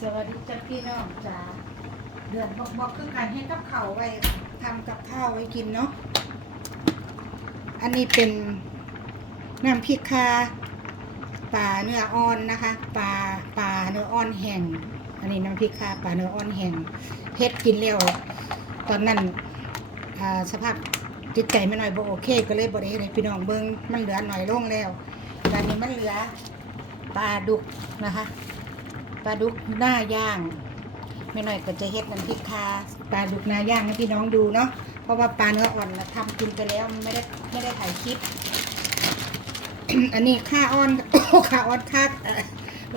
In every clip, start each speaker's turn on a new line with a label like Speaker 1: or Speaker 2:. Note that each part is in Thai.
Speaker 1: สวัสดีจ้าพี่น้องจ้าเดือนบอกบอกคือการให้กับเขาไว้ทำกับข้าวไว้กินเนาะอันนี้เป็นน้ำพริกคาปลาเนื้ออ่อนนะคะปลาปลาเนื้ออ่อนแห้งอันนี้น้ำพริกคาปลาเนื้ออ่อนแห้งเฮ็ดกินแล้วตอนนั้นสภาพจิตใจไม่น้อยบ่โอเค ก็เลยบ่ได้เฮ็ดให้พี่น้องเบิ่งมันเหลือหน่อยลงแล้วตอนนี้มันเหลือปลาดุกนะคะ ปลาดุกหน้าย่างไม่หน่อยก็จะเฮ็ดน้ำพริกคาปลาดุกหน้าย่างให้พี่น้องดูเนาะเพราะว่าปลาเนื้ออ่อนนะทำกินไปแล้วไม่ได้ไม่ได้ถ่ายคลิป อันนี้ค่าออนโอ้ค่าออนค่าเออ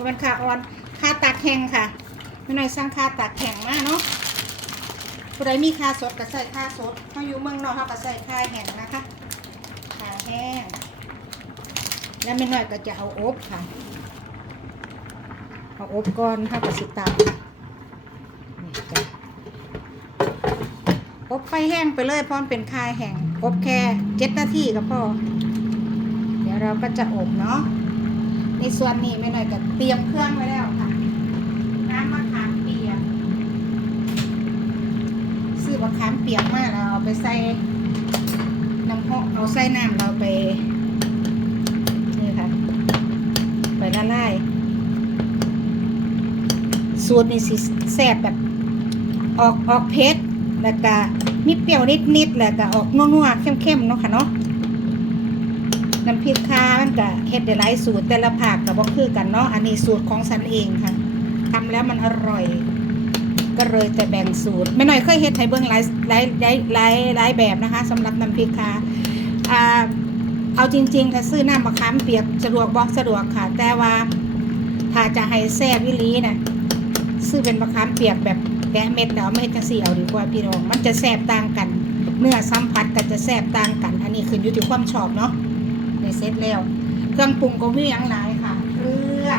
Speaker 1: มันค่าออนค่าตากแห้งค่ะไม่หน่อยสร้างค่าตากแห้งมากเนาะผู้ใดมีค่าสดก็ใส่ค่าสดเขาอยู่เมืองนอกเขาก็ใส่ค่าแห้งนะคะค่าแห้งแล้วไม่หน่อยก็จะเอาอบค่ะ เอาอบก่อนค่ะกระสิตามนี่จ้ะอบไฟแห้งไปเลยพราะมันเป็นคายแห้งอบแค่เจ็ดนาทีก็พอ เดี๋ยวเราก็จะอบเนาะในส่วนนี้ไม่หน่อยก็เตรียมเครื่องไว้แล้วค่ะ น้ำมะขามเปียกซื้อมะขามเปียกมาแล้วเอาไปใส่น้ำหอเอาใส่น้ำเราไปนี่ค่ะ ไปละลาย สูตรนี่สิแซ่บแบบ ออกออกเผ็ดแล้วก็มีเปรี้ยวนิดๆแล้วก็ออกนัวๆเข้มๆเนาะค่ะเนาะน้ำพริกคามันก็เฮ็ดได้หลายสูตรแต่ละภาคก็บ่คือกันเนาะอันนี้สูตรของฉันเองค่ะทำแล้วมันอร่อย ก็เลยแต่แบ่งสูตรไม่หน่อยเคยเฮ็ดให้เบิ่งหลายหลายหลายหลายหลายแบบนะคะสำหรับน้ำพริกคาอ่าเอาจริงๆถ้าซื้อน้ำมะขามเปียกสะดวกบ่สะดวกค่ะ แต่ว่าถ้าจะให้แซ่บวิลีน่ะ ซื้อเป็นมะขามเปียกแบบแกะเม็ดแล้วเอาไม่จังสี่เอาดีกว่าพี่น้องมันจะแสบต่างกัน เนื้อสัมผัสก็จะแสบต่างกัน อันนี้ขึ้นอยู่ที่ความชอบเนาะในเซตแล้ว เครื่องปรุงก็มีอย่างหลายค่ะเกลือ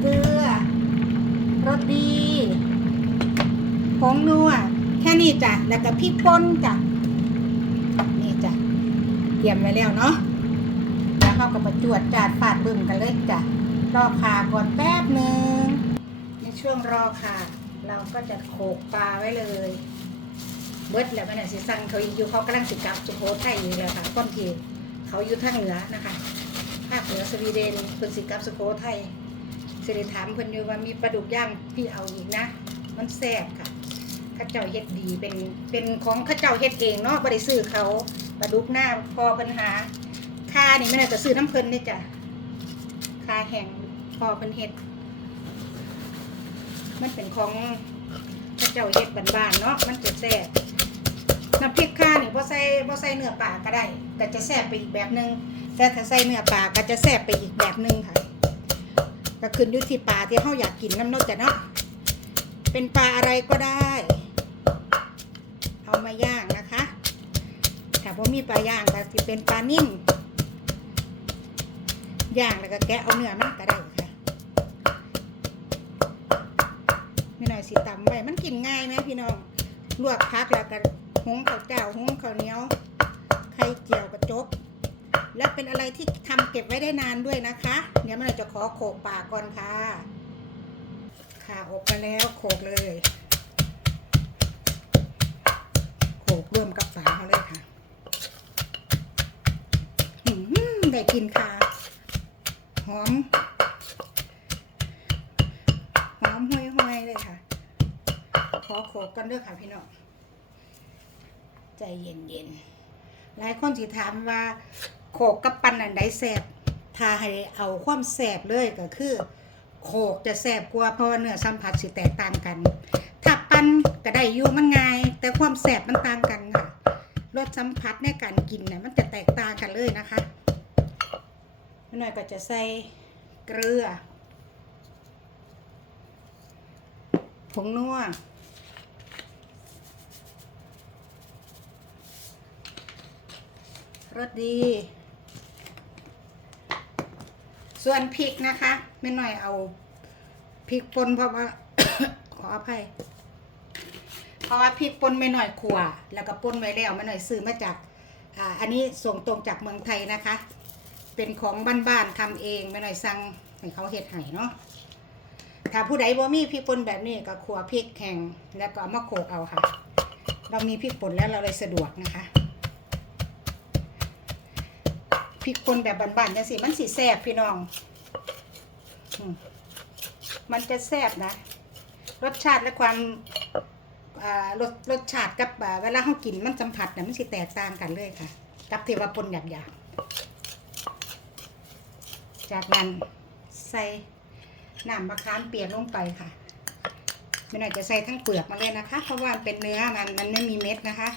Speaker 1: เกลือรสดีผงนัวแค่นี้จ้ะแล้วก็พริกป่นจ้ะนี่จ้ะเตรียมไว้แล้วเนาะ ก็ประจวดจาดปาดบึ้งกันเลยจ้ะรอขาก่อนแป๊บหนึ่งในช่วงรอค่ะเราก็จะโขกปลาไว้เลย เบิดแล้วมันน่ะสิสั่งเขาอยู่เขากำลังสิกลับสุโขทัยอยู่แล้วค่ะก้อนทีเขาอยู่ทางเหนือนะคะภาคเหนือสวีเดนเพิ่นสิกลับสุโขทัยสิได้ถามเพิ่นอยู่ว่ามีปลาดุกย่างพี่เอาอีกนะ มันแซ่บค่ะข้าเจ้าเฮ็ดดีเป็นเป็นของข้าเจ้าเฮ็ดเองเนาะบ่ได้ซื้อเขาปลาดุกหน้าพอปัญหา คานี่ไม่ได้จะซื้อน้ำเพลินนี่จ้ะคาแห่งพอเพิ่นเฮ็ด มันเป็นของพระเจ้าเฮ็ดบ้านๆเนาะมันจะแซ่บน้ำพริกข่านี่บ่ใส่บ่ใส่เนื้อปลาก็ได้ก็จะแซ่บไปอีกแบบหนึงแต่ถ้าใส่เนื้อปลาก็จะแซ่บไปอีกแบบหนึงค่ะก็ขึ้นอยู่ที่ปลาที่เฮาอยากกินน้ำนอกจากเนาะเป็นปลาอะไรก็ได้ เอามาย่างนะคะถ้าพ่มีปลาย่างก็สิเป็นปลานิ่ม ย่างแล้วก็แกะเอาเนื้อมันก็ได้ค่ะไม่หน่อยสิตำไว้มันกินง่ายไหมพี่น้องลวกพักแล้วก็หุงข้าวเจ้าหุงข้าวเหนียวไข่เจียวกระจบ และเป็นอะไรที่ทำเก็บไว้ได้นานด้วยนะคะ เดี๋ยวมันจะขอโขกปากก่อนค่ะ ค่ะอบไปแล้วโขกเลยโขกรวมกับปากเขาเลยค่ะได้กินค่ะ หอม หอมห้อยๆเลยค่ะ ขอโขกกันด้วยค่ะพี่น้อง ใจเย็นๆหลายคนสิถามว่า โขกกับปันอันใดแสบถ้าให้เอาความแสบเลยก็คือ โขกจะแสบกว่าเพราะว่าเนื้อสัมผัสสิแตกต่างกัน ถ้าปั้นก็ได้อยู่มันง่าย แต่ความแสบมันต่างกันค่ะรสสัมผัสในการกินเนี่ยมันจะแตกต่างกันเลยนะคะ หน่อยก็จะใส่เกลือผงนัวรสดี ส่วนพริกนะคะไม่หน่อยเอาพริกป่นเพราะว่าขออภัยเพราะว่าพริกป่นไม่หน่อยขัว แล้วก็ป่นไว้แล้วไม่หน่อยซื้อมาจากอ่าอันนี้ส่งตรงจากเมืองไทยนะคะ เป็นของบ้านๆทำเองไม่หน่อยสั่งให้เขาเฮ็ดให้เนาะถ้าผู้ใดบ่มีพริกป่นแบบนี้ก็ขัวพริกแห้งแล้วก็เอามาโขกเอาค่ะ เรามีพริกป่นแล้วเราเลยสะดวกนะคะพริกป่นแบบบ้านๆจังสิมันสิแซ่บพี่น้องมันจะแซ่บนะ รสชาติและความรสรสชาติกับเวลาเขากินมันสัมผัสเนี่ยมันสิแตกต่างกันเลยค่ะ กับเทวปนหยาบๆ จากนั้นใส่น้ำมะขามเปียกลงไปค่ะไม่น่าจะใส่ทั้งเปลือกมาเลยนะคะ เพราะว่าเป็นเนื้อมันมันไม่มีเม็ดนะคะ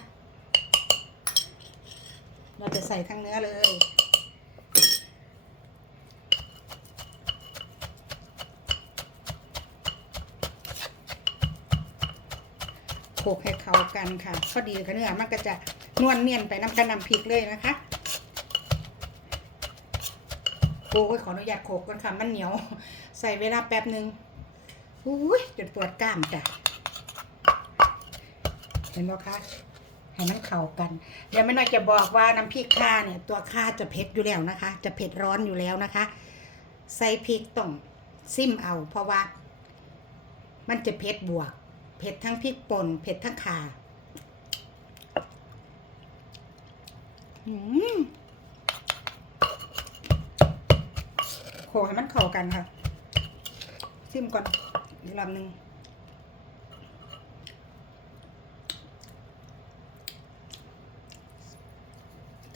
Speaker 1: เราจะใส่ทั้งเนื้อเลยโขลกให้เข้ากันค่ะพอดีกับเนื้อมันก็จะนวลเนียนไปน้ำกันน้ำพริกเลยนะคะ โอ้ยขออนุญาตโขกก่อนค่ะ มันเหนียว ใส่เวลาแป๊บหนึ่งอุ้ยจนปวดกล้ามจ้ะ เห็นไหมคะให้มันเข้ากัน เดี๋ยวไม่น้อยจะบอกว่าน้ำพริกข่าเนี่ย ตัวข่าจะเผ็ดอยู่แล้วนะคะ จะเผ็ดร้อนอยู่แล้วนะคะ ใส่พริกต้องซิมเอา เพราะว่า มันจะเผ็ดบวก เผ็ดทั้งพริกป่นเผ็ดทั้งข่าอืม โขลกให้มันเข้ากันค่ะซิมก่อนอีกลำหนึ่ง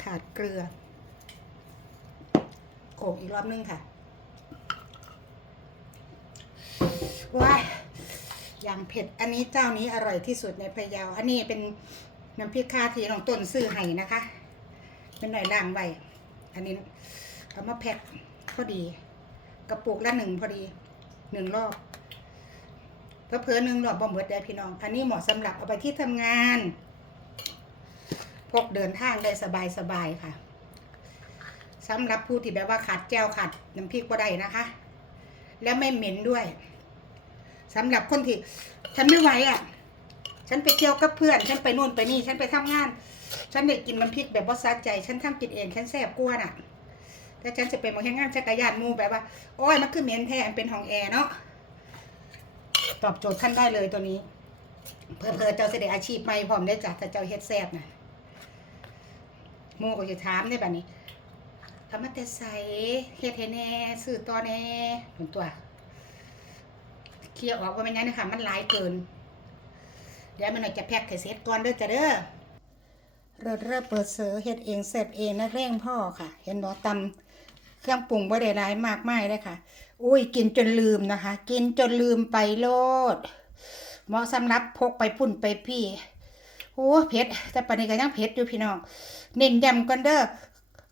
Speaker 1: ขาดเกลือโขลกอีกรอบนึงค่ะว้ายอย่างเผ็ด อันนี้เจ้านี้อร่อยที่สุดในพะเยา อันนี้เป็นน้ำพริกคาที่น้องต้นซื้อให้นะคะ เป็นหน่อยล่างไว้ อันนี้เอามาแพ็คพอดี กระปุกละหนึ่งพอดีหนึ่งรอบเพอเพอหนึ่งรอบบ่หมดได้พี่น้อง อันนี้เหมาะสำหรับเอาไปที่ทำงานพกเดินทางได้สบายสบายๆค่ะสำหรับผู้ที่แบบว่าขาดแก้วขาดน้ำพริกก็ได้นะคะ แล้วไม่เหม็นด้วยสำหรับคนที่ ฉันไม่ไหวอะ ฉันไปเที่ยวกับเพื่อน ฉันไปนู่นไปนี่ ฉันไปทำงาน ฉันได้กินน้ำพริกแบบว่าซัดใจ ฉันทำกินเอง ฉันแซ่บกว่าน่ะ แต่ฉันจะไปมองแค่งานจักรยานมูแบบว่า โอ้ยมันคือเหม็นแท้มันเป็นห้องแอร์เนาะตอบโจทย์ท่านได้เลยตัวนี้ เพื่อเพื่อเจ้าเสด็จอาชีพใหม่พร้อมได้จ้ะถ้าเจ้าเฮ็ดแซ่บน่ะมูก็จะถามได้แบบนี้เอามาแต่ใส่เฮ็ดให้แน่ซื้อต่อแน่ผลตัวเคลียร์ออกว่าไม่งั้นนะคะมันหลายเกิน เดี๋ยวมันหน่อยจะแพ็คให้เสร็จก่อนเด้อจ้ะเด้อเริ่มเริ่มเปิดเสือเฮ็ดเองเสร็จเองนักเร่งพ่อค่ะ เห็นบ่ตำ เครื่องปรุงบ่ได้หลายมากมายเลยค่ะ อุ้ยกินจนลืมนะคะ กินจนลืมไปโลดเหมาะสำหรับพกไปพุ่นไปพี่โอ้เผ็ดแต่ปานนี้ก็ยังเผ็ดอยู่พี่น้อง เน้นย้ำกันเด้อ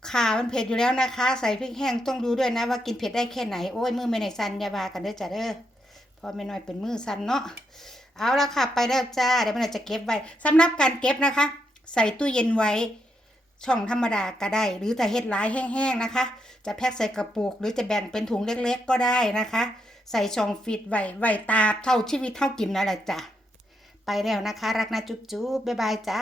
Speaker 1: ขามันเผ็ดอยู่แล้วนะคะ ใส่พริกแห้งต้องดูด้วยนะ ว่ากินเผ็ดได้แค่ไหนโอ้ยมือไม่ไหนสันยาบากันเด้อจ้ะเด้อพอไม่น้อยเป็นมือสันเนาะเอาละค่ะ ไปแล้วจ้าเดี๋ยวมันจะเก็บไว้สำหรับการเก็บนะคะ ใส่ตู้เย็นไว้ ช่องธรรมดาก็ได้ หรือถ้าเฮ็ดลายแห้งๆนะคะ จะแพ็คใส่กระปุก หรือจะแบ่งเป็นถุงเล็กๆ ก็ได้นะคะ ใส่ช่องฟิตไว้ไว้ตาบเท่าชีวิตเท่ากินนั่นแหละจ้ะไปแล้วนะคะ รักนะจุ๊บๆบ๊ายบายจ้า